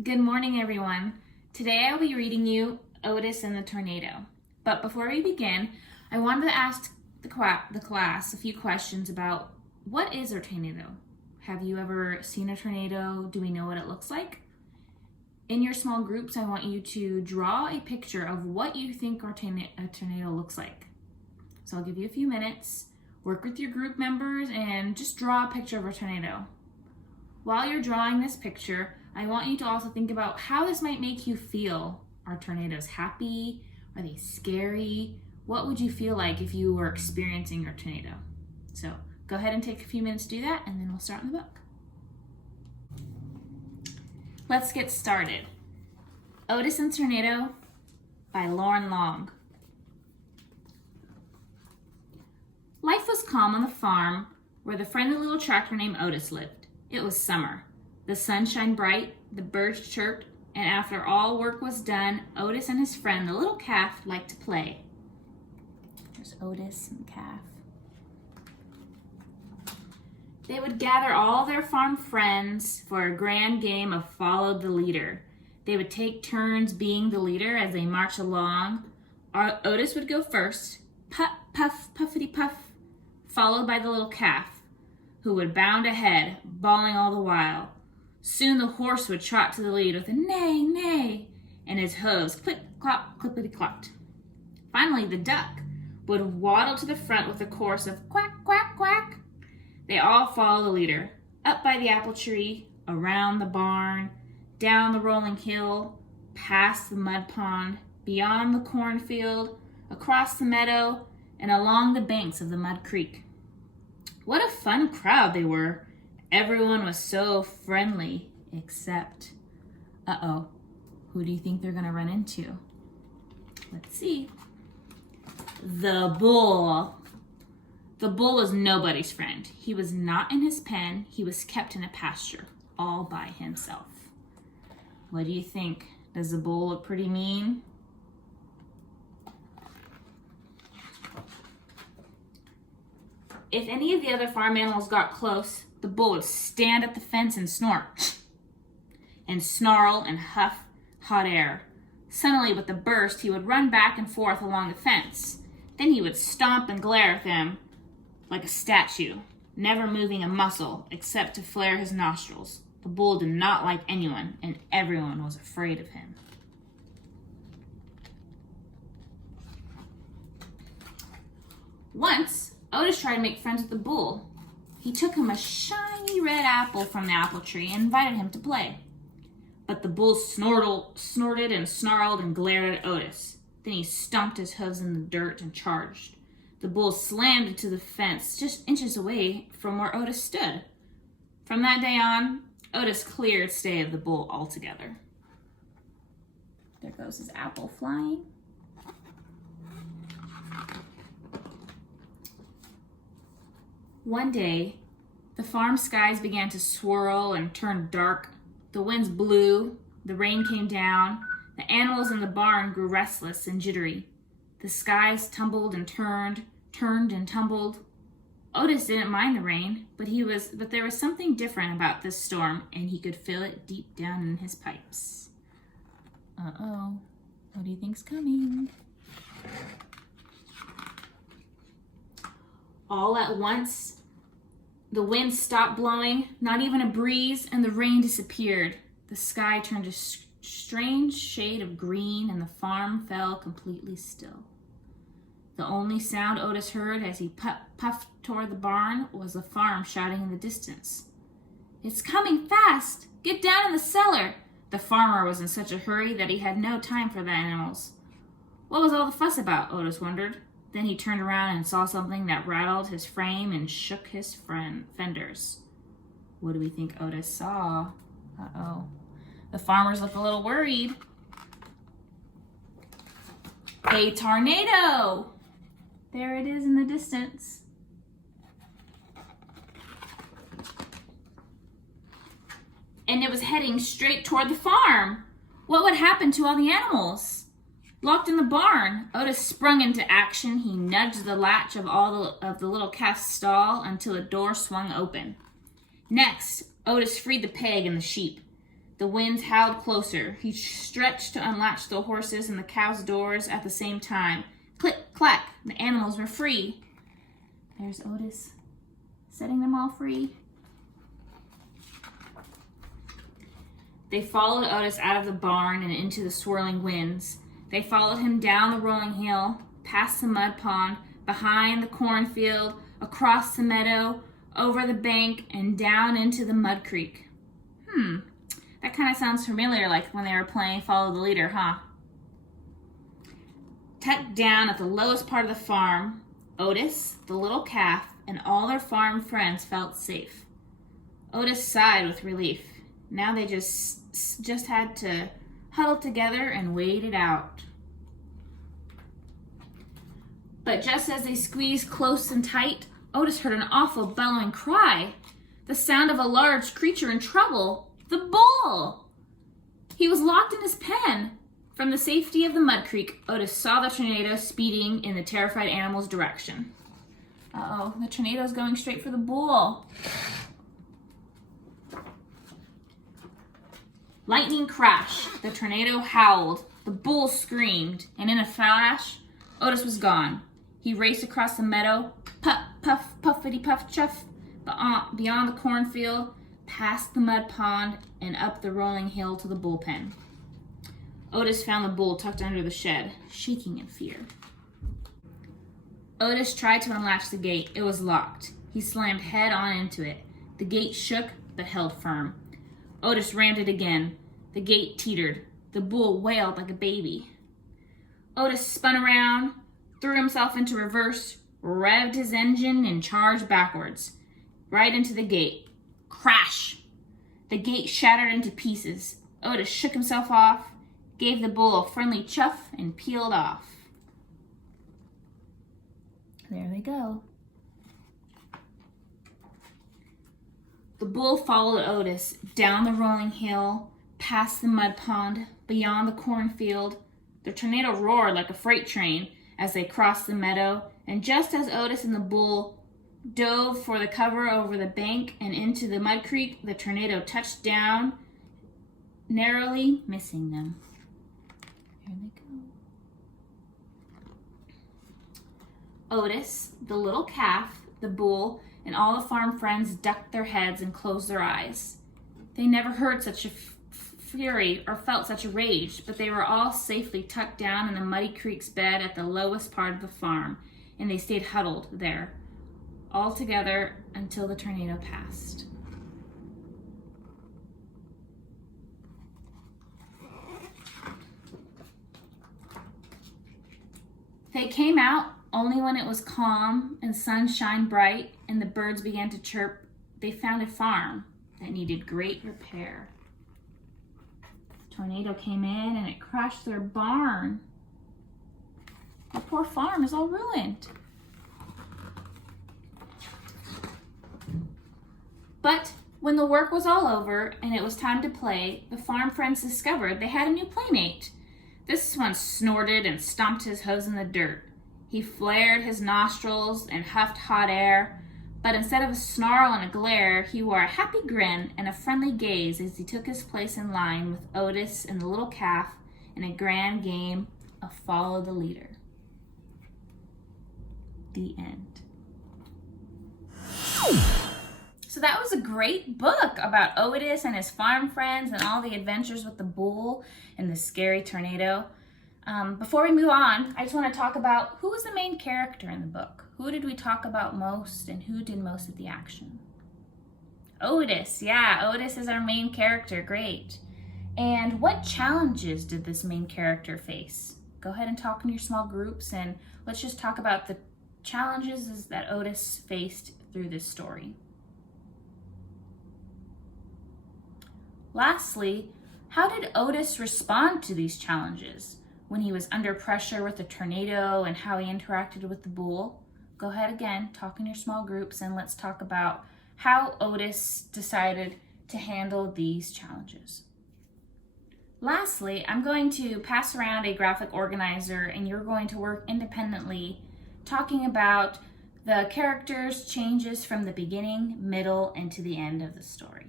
Good morning, everyone. Today I'll be reading you Otis and the Tornado. But before we begin, I wanted to ask the class a few questions about what is a tornado? Have you ever seen a tornado? Do we know what it looks like? In your small groups, I want you to draw a picture of what you think a tornado looks like. So I'll give you a few minutes, work with your group members, and just draw a picture of a tornado. While you're drawing this picture, I want you to also think about how this might make you feel. Are tornadoes happy? Are they scary? What would you feel like if you were experiencing a tornado? So go ahead and take a few minutes to do that, and then we'll start in the book. Let's get started. Otis and Tornado by Lauren Long. Life was calm on the farm where the friendly little tractor named Otis lived. It was summer. The sun shined bright, the birds chirped, and after all work was done, Otis and his friend, the little calf, liked to play. There's Otis and the calf. They would gather all their farm friends for a grand game of Follow the Leader. They would take turns being the leader as they marched along. Otis would go first, puff, puff, puffity puff, followed by the little calf, who would bound ahead, bawling all the while. Soon the horse would trot to the lead with a neigh, neigh, and his hooves clip, clop, clippity clopped. Finally, the duck would waddle to the front with a chorus of quack, quack, quack. They all followed the leader, up by the apple tree, around the barn, down the rolling hill, past the mud pond, beyond the cornfield, across the meadow, and along the banks of the mud creek. What a fun crowd they were. Everyone was so friendly, except, who do you think they're gonna run into? Let's see. The bull. The bull was nobody's friend. He was not in his pen. He was kept in a pasture, all by himself. What do you think? Does the bull look pretty mean? If any of the other farm animals got close, the bull would stand at the fence and snort, and snarl and huff hot air. Suddenly, with a burst, he would run back and forth along the fence. Then he would stomp and glare at them like a statue, never moving a muscle except to flare his nostrils. The bull did not like anyone, and everyone was afraid of him. Once, Otis tried to make friends with the bull. He took him a shiny red apple from the apple tree and invited him to play. But the bull snorted and snarled and glared at Otis. Then he stomped his hooves in the dirt and charged. The bull slammed into the fence just inches away from where Otis stood. From that day on, Otis cleared stay of the bull altogether. There goes his apple flying. One day, the farm skies began to swirl and turn dark. The winds blew, the rain came down, the animals in the barn grew restless and jittery. The skies tumbled and turned and tumbled. Otis didn't mind the rain, but there was something different about this storm, and he could feel it deep down in his pipes. What do you think's coming? All at once, the wind stopped blowing, not even a breeze, and the rain disappeared. The sky turned a strange shade of green, and the farm fell completely still. The only sound Otis heard as he puffed toward the barn was the farm shouting in the distance. "It's coming fast! Get down in the cellar!" The farmer was in such a hurry that he had no time for the animals. What was all the fuss about, Otis wondered. Then he turned around and saw something that rattled his frame and shook his fenders. What do we think Otis saw? The farmers look a little worried. A tornado! There it is in the distance. And it was heading straight toward the farm. What would happen to all the animals? Locked in the barn, Otis sprung into action. He nudged the latch of the little calf's stall until a door swung open. Next, Otis freed the pig and the sheep. The winds howled closer. He stretched to unlatch the horses and the cows' doors at the same time. Click, clack, the animals were free. There's Otis, setting them all free. They followed Otis out of the barn and into the swirling winds. They followed him down the rolling hill, past the mud pond, behind the cornfield, across the meadow, over the bank, and down into the mud creek. That kind of sounds familiar, like when they were playing Follow the Leader, huh? Tucked down at the lowest part of the farm, Otis, the little calf, and all their farm friends felt safe. Otis sighed with relief. Now they just had to huddle together and wait it out. But just as they squeezed close and tight, Otis heard an awful bellowing cry. The sound of a large creature in trouble. The bull! He was locked in his pen. From the safety of the mud creek, Otis saw the tornado speeding in the terrified animal's direction. Uh-oh, the tornado's going straight for the bull. Lightning crashed. The tornado howled. The bull screamed. And in a flash, Otis was gone. He raced across the meadow, puff, puff, puffity, puff, chuff, beyond the cornfield, past the mud pond, and up the rolling hill to the bullpen. Otis found the bull tucked under the shed, shaking in fear. Otis tried to unlatch the gate. It was locked. He slammed head on into it. The gate shook, but held firm. Otis rammed it again. The gate teetered. The bull wailed like a baby. Otis spun around, threw himself into reverse, revved his engine, and charged backwards, right into the gate. Crash! The gate shattered into pieces. Otis shook himself off, gave the bull a friendly chuff, and peeled off. There they go. The bull followed Otis down the rolling hill, past the mud pond, beyond the cornfield. The tornado roared like a freight train as they crossed the meadow, and just as Otis and the bull dove for the cover over the bank and into the mud creek, the tornado touched down, narrowly missing them. Here they go. Otis, the little calf, the bull, and all the farm friends ducked their heads and closed their eyes. They never heard such a fury or felt such a rage, but they were all safely tucked down in the muddy creek's bed at the lowest part of the farm, and they stayed huddled there, all together until the tornado passed. They came out only when it was calm and sunshine bright and the birds began to chirp. They found a farm that needed great repair. The tornado came in and it crashed their barn. The poor farm is all ruined. But when the work was all over and it was time to play, the farm friends discovered they had a new playmate. This one snorted and stomped his hose in the dirt. He flared his nostrils and huffed hot air, but instead of a snarl and a glare, he wore a happy grin and a friendly gaze as he took his place in line with Otis and the little calf in a grand game of Follow the Leader. The end. So that was a great book about Otis and his farm friends and all the adventures with the bull and the scary tornado. Before we move on, I just want to talk about who was the main character in the book. Who did we talk about most and who did most of the action? Otis. Yeah, Otis is our main character. Great. And what challenges did this main character face? Go ahead and talk in your small groups and let's just talk about the challenges that Otis faced through this story. Lastly, how did Otis respond to these challenges when he was under pressure with the tornado and how he interacted with the bull? Go ahead again, talk in your small groups, and let's talk about how Otis decided to handle these challenges. Lastly, I'm going to pass around a graphic organizer and you're going to work independently talking about the characters' changes from the beginning, middle, and to the end of the story.